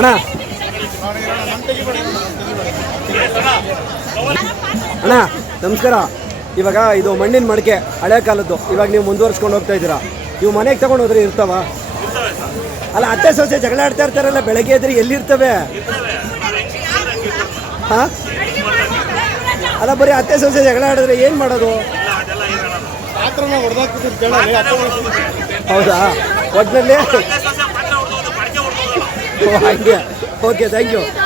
ಅಣ್ಣ. ಅಣ್ಣ ನಮಸ್ಕಾರ. ಇವಾಗ ಇದು ಮಣ್ಣಿನ ಮಡಿಕೆ ಹಳೆ ಕಾಲದ್ದು. ಇವಾಗ ನೀವು ಮುಂದುವರ್ಸ್ಕೊಂಡು ಹೋಗ್ತಾ ಇದ್ದೀರಾ. ನೀವು ಮನೆಗೆ ತಗೊಂಡು ಹೋದ್ರೆ ಇರ್ತಾವ? ಅಲ್ಲ ಅತ್ತೆ ಸೊಸೆ ಜಗಳ ಆಡ್ತಾ ಇರ್ತಾರಲ್ಲ ಬೆಳಗ್ಗೆ ಎದ್ರಿ ಎಲ್ಲಿರ್ತವೆ? ಹಾ? ಅಲ್ಲ ಬರೀ ಅತ್ತೆ ಸೊಸೆ ಜಗಳ ಆಡಿದ್ರೆ ಏನು ಮಾಡೋದು? ಹೌದಾ? ಒಟ್ಟಿನಲ್ಲಿ Oh. Okay, thank you.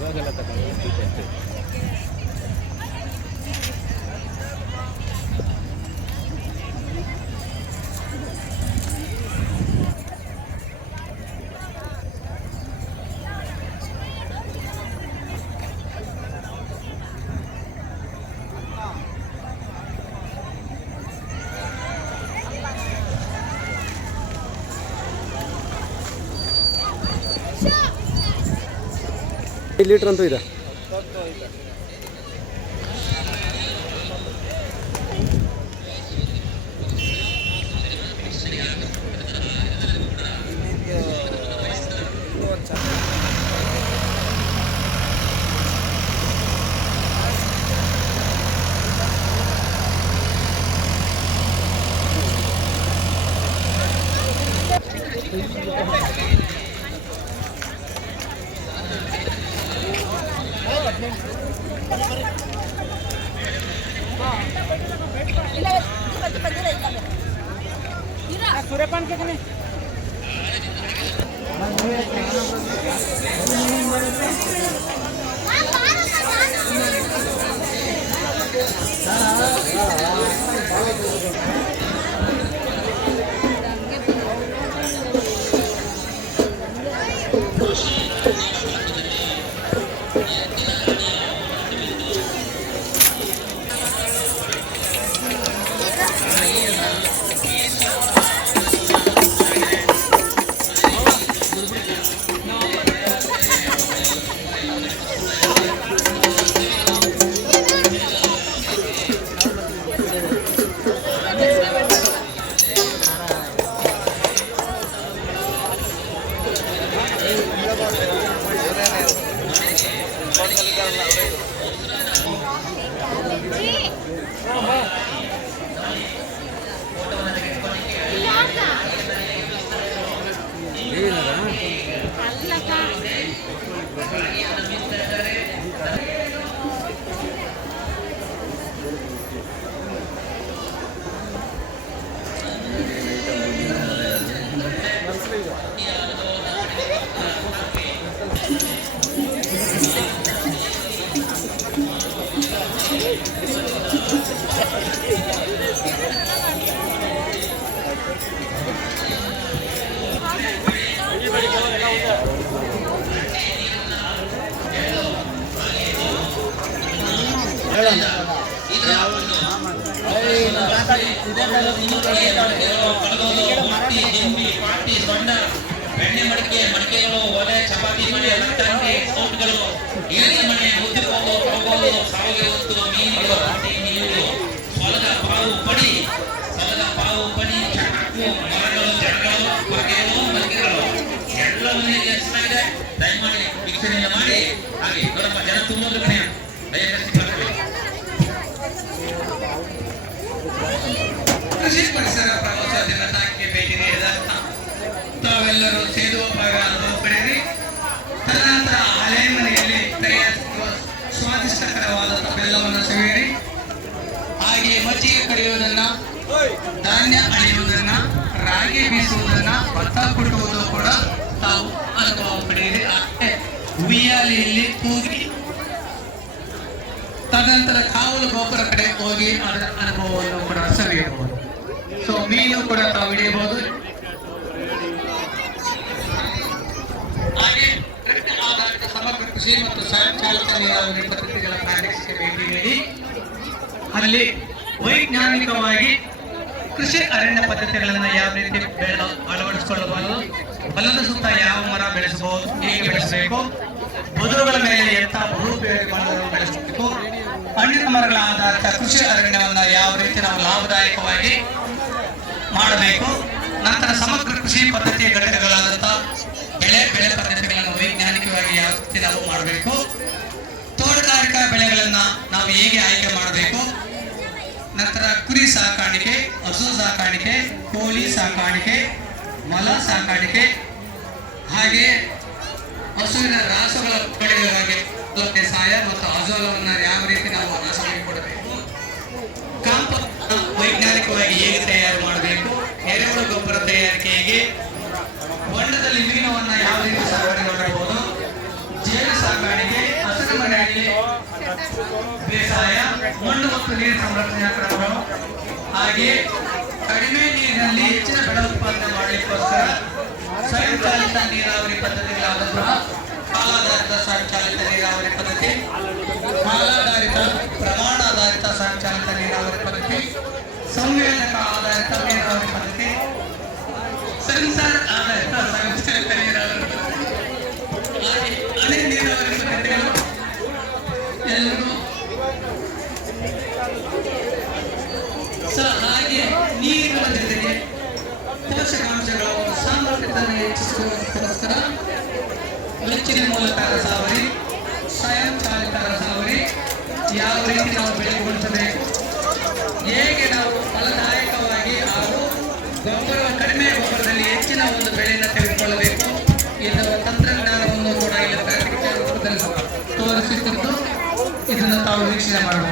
Gracias a la ಐದು ಲೀಟ್ರ್ ಅಂತೂ ಇದೆ. सूर्यपान के कने Thank you. మనకే మనకే ಎಲ್ಲರೂ ಸೇದು ಭಾಗ ಅನುಭವ ಪಡೆಯಿರಿ. ತದನಂತರ ಹಳೆ ಮನೆಯಲ್ಲಿ ತಯಾರಿಸಿರುವ ಸ್ವಾದಿಷ್ಟಕರವಾದಂಥ ಬೆಲ್ಲವನ್ನು ಸವಿಯಿರಿ. ಹಾಗೆ ಮಜ್ಜಿಗೆ ಕಡಿಯುವುದನ್ನ, ಧಾನ್ಯ ಅಳಿಯುವುದನ್ನ, ರಾಗಿ ಬೀಸುವುದನ್ನ, ಭತ್ತ ಕೊಡುವುದು ಕೂಡ ತಾವು ಅನುಭವ ಪಡೆಯಿರಿ. ಅಷ್ಟೇ ಉಯ್ಯಾಲೆಯಲ್ಲಿ ಕೂಗಿ ತದನಂತರ ಕಾವಲು ಗೋಪುರ ಕಡೆ ಹೋಗಿ ಅದರ ಅನುಭವವನ್ನು ಕೂಡ ಸವಿಯಬಹುದು. ಸೊ ಮೀನು ಕೂಡ ತಾವು ಹಿಡಿಯಬಹುದು. ಕೃಷಿ ಮತ್ತು ಸ್ವಯಂಚಾಲಿತ ನೀರಾವರಿ ಪದ್ಧತಿಗಳ ಭೇಟಿ ನೀಡಿ. ಅಲ್ಲಿ ವೈಜ್ಞಾನಿಕವಾಗಿ ಕೃಷಿ ಅರಣ್ಯ ಪದ್ಧತಿಗಳನ್ನು ಯಾವ ರೀತಿ ಅಳವಡಿಸಿಕೊಳ್ಳಬಹುದು ಹೊಲದ ಸುತ್ತ ಯಾವ ಮರ ಬೆಳೆಸಬಹುದು, ಹೇಗೆ ಬೆಳೆಸಬೇಕು, ಬದುರುಗಳ ಮೇಲೆ ಎಂತ ಮರಗಳನ್ನು ಬೆಳೆಸಬೇಕು, ಹಣ್ಣಿನ ಮರಗಳ ಆಧಾರಿತ ಕೃಷಿ ಅರಣ್ಯವನ್ನು ಯಾವ ರೀತಿ ನಾವು ಲಾಭದಾಯಕವಾಗಿ ಮಾಡಬೇಕು, ನಂತರ ಸಮಗ್ರ ಕೃಷಿ ಪದ್ಧತಿಯ ಘಟಕಗಳಾದಂತಹ ಬೆಳೆ ಬೆಳೆ ಪದ್ಧತಿಗಳನ್ನು ವೈಜ್ಞಾನಿಕವಾಗಿ ನಾವು ಮಾಡಬೇಕು. ತೋಟಗಾರಿಕಾ ಬೆಳೆಗಳನ್ನ ನಾವು ಹೇಗೆ ಆಯ್ಕೆ ಮಾಡಬೇಕು. ನಂತರ ಕುರಿ ಸಾಕಾಣಿಕೆ, ಹಸು ಸಾಕಾಣಿಕೆ, ಕೋಳಿ ಸಾಕಾಣಿಕೆ, ಮೊಲ ಸಾಕಾಣಿಕೆ, ಹಾಗೆ ಹಸುವಿನ ರಾಸುಗಳ ಬೆಳೆಗಳಿಗೆ ಸಹಾಯ ಮತ್ತು ಅಜೋಲವನ್ನು ಬೇಸಾಯ ಮಣ್ಣು ಮತ್ತು ನೀರು ಸಂರಕ್ಷಣೆಯ ಕ್ರಮಗಳು, ಹಾಗೆ ಕಡಿಮೆ ನೀರಿನಲ್ಲಿ ಹೆಚ್ಚಿನ ಬೆಳೆ ಉತ್ಪಾದನೆ ಮಾಡಲಿಕ್ಕೋಸ್ಕರ ಸ್ವಯಂಚಾಲಿತ ನೀರಾವರಿ ಪದ್ಧತಿಗಳಾದಂತಹ ಕಾಲಾಧಾರಿತ ಸ್ವಯಂಚಾಲಿತ ನೀರಾವರಿ ಪದ್ಧತಿ, ಕಾಲಾಧಾರಿತ ಪ್ರಮಾಣಾಧಾರಿತ ಸ್ವಯಂಚಾಲಿತ ನೀರಾವರಿ ಪದ್ಧತಿ, ಸಂವೇದಕ ಆಧಾರಿತ ನೀರಾವರಿ ಪದ್ಧತಿ ಸೆನ್ಸರ್ ಆಧಾರಿತ ಸ್ವಯಂಚಾಲಿತ ನೀರಾವರಿ ಪದ್ಧತಿ ಹಾಗೆ ಹನಿ ನೀರಾವರಿ ಪದ್ಧತಿಗಳು ಎಲ್ಲರೂ ಸ ಹಾಗೆ ನೀರಿನ ಜೊತೆಗೆ ಪೋಷಕಾಂಶಗಳ ಒಂದು ಸಾಮರ್ಥ್ಯತೆಯನ್ನು ಹೆಚ್ಚಿಸುವುದಕ್ಕೋಸ್ಕರ ಮೆಚ್ಚಿನ ಮೂಲಕ ರಸಾವರಿ ಸ್ವಯಂಚಾಲಿತ ರಸಾವರಿ ಯಾವ ರೀತಿ ನಾವು ಬೆಳೆಗೊಳಿಸಬೇಕು ಹೇಗೆ ನಾವು ಫಲದಾಯಕವಾಗಿ ಹಾಗೂ ಗೊಬ್ಬರ, ಕಡಿಮೆ ಗೊಬ್ಬರದಲ್ಲಿ ಹೆಚ್ಚಿನ ಒಂದು ಬೆಳೆಯನ್ನು ತೆಗೆದುಕೊಳ್ಳಬೇಕು ಇದರ ತಂತ್ರಜ್ಞಾನವನ್ನು ಕೂಡ ಇಲ್ಲಿ ತೋರಿಸುತ್ತಿದ್ದು, ಇದನ್ನು ತಾವು ವೀಕ್ಷಣೆ ಮಾಡಬಹುದಾಗಿದೆ